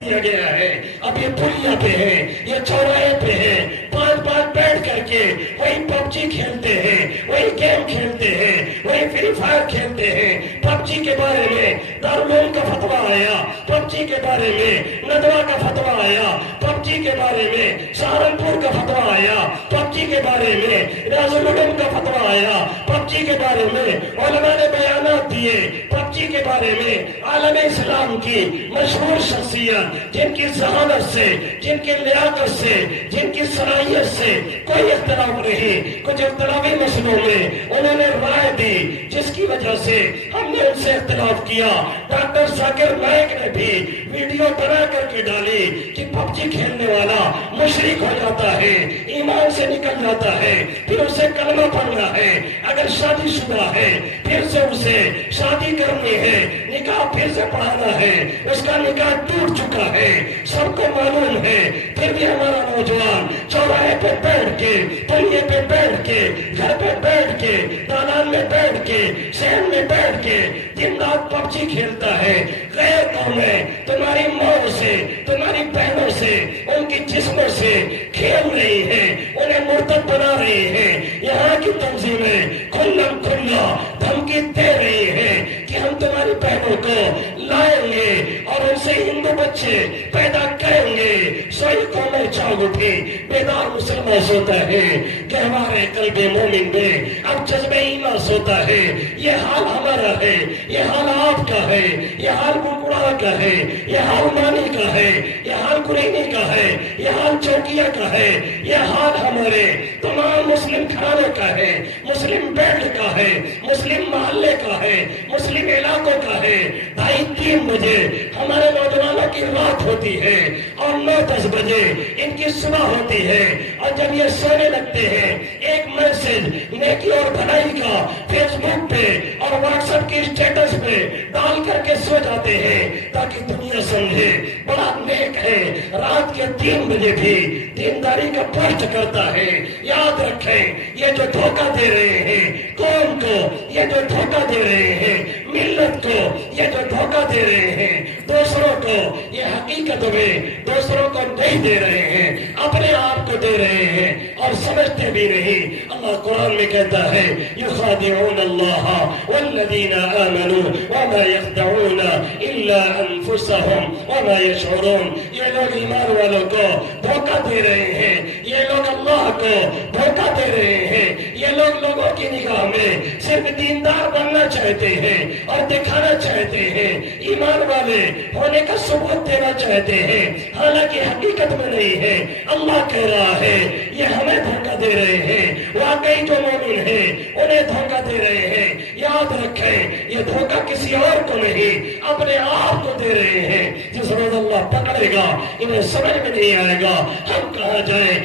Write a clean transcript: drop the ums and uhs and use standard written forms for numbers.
دیا گیا ہے. اب یہ پلیا پہ ہے، یہ چوراہے پہ ہے، پانچ پانچ بیٹھ کر کے وہی پب جی کھیلتے ہیں، وہی گیم کھیلتے ہیں، وہی فری فائر کھیلتے ہیں. پب جی کے بارے میں دارالعلوم کا فتویٰ آیا، پب جی کے بارے میں ندوہ کا فتویٰ آیا، پب جی کے بارے میں سہارنپور کا فتویٰ آیا، پب جی کے بارے میں ریاض العلوم کا فتویٰ آیا، پب جی کے بارے میں علماء نے بیانات دیے. پب جی کے بارے میں عالم اسلام کی مشہور شخصیت جن کی ذہانت سے، جن کی لیاقت سے، جن کی صلاحیت سے کوئی اختلاف نہیں، کچھ اختلافی مسئلوں میں انہوں نے رائے دی جس کی وجہ سے ہم نے ان سے اختلاف کیا. ڈاکٹر ذاکر نائک نے بھی ویڈیو بنا کر کے ڈالی کہ پب جی کھیلنے والا مشرک ہو جاتا ہے، ایمان سے نکل جاتا ہے، پھر اسے کلمہ پڑھنا ہے، اگر شادی شدہ ہے پھر سے اسے شادی کرنی ہے، نکاح پھر سے پڑھانا ہے، اس کا نکاح ٹوٹ چکا ہے، سب کو معلوم ہے. پھر بھی ہمارا نوجوان چوراہے پہ بیٹھ کے، پلیے پہ بیٹھ کے، گھر پہ بیٹھ کے، دالان میں بیٹھ کے، شہر میں بیٹھ کے دن رات پب جی کھیلتا ہے. غیر قومیں تمہاری ماں سے، تمہاری بہنوں سے، ان کی جسموں سے کھیل رہی ہیں، انہیں مرتد بنا رہی ہیں. یہاں کی تنظیمیں کھلم کھلا دھمکی دے رہی ہیں کہ ہم تمہاری بہنوں کو لائیں گے اور ان سے ہندو بچے پیدا کریں گے. سوئی قومیں جاگ اٹھی، بیدار مسلمان سوتا ہے، گہوارے قلب مومن میں اب جذبہ ایمان سوتا ہے. یہ حال ہمارا ہے، یہ حال آپ کا ہے، یہ حال گڑگڑا کا ہے، یہ حال مانی کا ہے، یہ حال قرینی کا ہے، یہ حال چوکیا کا ہے، یہ حال ہمارے تمام مسلم گھرانے کا ہے، مسلم بیلٹ کا ہے، مسلم محلے کا ہے، مسلم علاقوں کا ہے. 2:30-3 بجے ہمارے نوجوانوں کی رات ہوتی ہے اور 9-10 بجے ان کی صبح ہوتی ہے. اور جب یہ سونے لگتے ہیں ایک میسج نیکی اور بھلائی کا فیس بک پہ اور واٹس ایپ کی اسٹیٹس پہ ڈال کر کے سو جاتے ہیں تاکہ دنیا سمجھے بڑا نیک ہے. رات کے 3 بجے بھی دینداری کا پرچ کرتا ہے. یاد رکھیں، یہ جو دھوکہ دے رہے ہیں قوم کو، یہ جو دھوکہ دے رہے ہیں ملت کو، یہ جو دھوکہ دے رہے ہیں دوسروں کو، یہ حقیقت میں دوسروں کو نہیں دے رہے ہیں، اپنے آپ کو دے رہے ہیں اور سمجھتے بھی نہیں. اللہ قرآن میں کہتا ہے یخادعون اللہ والذین آمنوا وما یخدعون الا انفسهم وما یشعرون. یہ لوگ ایمان والوں کو دھوکہ دے رہے ہیں، یہ لوگ اللہ کو دھوکہ دے رہے ہیں، یہ لوگ لوگوں کی نگاہ میں صرف دیندار بننا چاہتے ہیں اور دکھانا چاہتے ہیں، ایمان والے ہونے کا ثبوت دینا چاہتے ہیں، حالانکہ حقیقت میں نہیں ہے. اللہ کہہ رہا ہے یہ ہمیں دھوکہ دے رہے ہیں، واقعی جو مومن ہیں انہیں دھوکہ دے رہے ہیں. یاد رکھیں یہ دھوکہ کسی اور کو نہیں، اپنے آپ کو دے رہے ہیں. جس روز اللہ پکڑے گا انہیں سمجھ میں نہیں آئے گا ہم کہاں جائیں.